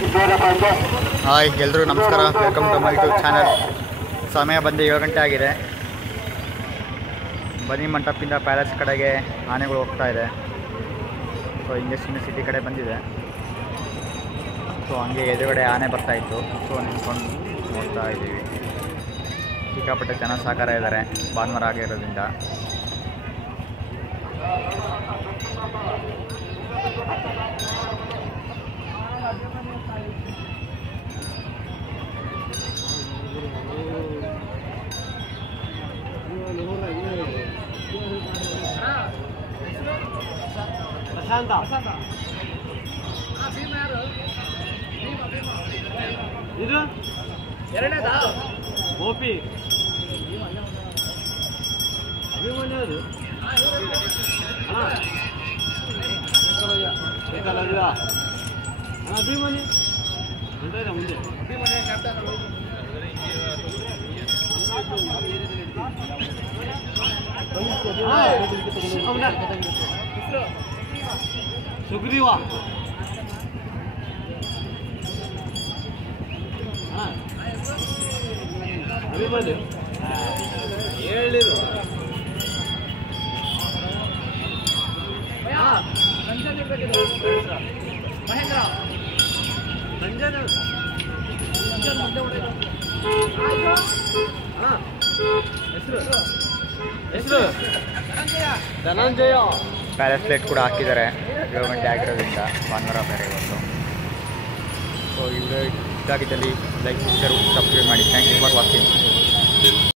Hi ಎಲ್ಲರೂ ನಮಸ್ಕಾರ, welcome to my YouTube channel. ಸಮಯ ಬಂದು 7 ಗಂಟೆ ಆಗಿದೆ. ಬನ್ನಿ ಮಂಟಪದಿಂದ ಪ್ಯಾಲೇಸ್ ಕಡೆಗೆ ಆನೆಗಳು ಹೋಗ್ತಾ ಇದೆ. ಸೊ ಇಂಡಸ್ಟ್ರಿಯಲ್ ಸಿಟಿ ಕಡೆ ಬಂದಿದೆ. ಸೊ ಹಂಗೆ ಎದುರುಗಡೆ ಆನೆ ಬರ್ತಾಯಿತ್ತು. ಸೊ ನಿಂತ್ಕೊಂಡು ನೋಡ್ತಾ ಇದ್ದೀವಿ. ಸಿಕ್ಕಾಪಟ್ಟೆ ಜನ ಸಾಕಾರ ಇದ್ದಾರೆ ಭಾನುವಾರ ಆಗಿರೋದ್ರಿಂದ. ಇದು ಎರಡನೇದಾ ಗೋಪಿ ಅಭಿಮನ್ಯು ಅದು ಅಭಿಮನ್ಯು ಮುಂದೆ ಸುಗ್ರೀವ ಅಭಿಮನ್ಯು ಹೇಳಿರು ಮಹೇಂದ್ರ ಹೆಸರು ಧನಂಜಯ. ಪ್ಯಾಲೇಸ್ ಲೈಟ್ ಕೂಡ ಹಾಕಿದ್ದಾರೆ 7 ಗಂಟೆ ಆಗಿರೋದ್ರಿಂದ, ಭಾನುವಾರ ಬೇರೆ ಇವತ್ತು. ಸೊ ಈ ವಿಡಿಯೋ ಇಷ್ಟ ಆಗಿದ್ದಲ್ಲಿ ಲೈಕ್, ಶೇರ್, ಸಬ್ಸ್ಕ್ರೈಬ್ ಮಾಡಿ. Thank you for watching.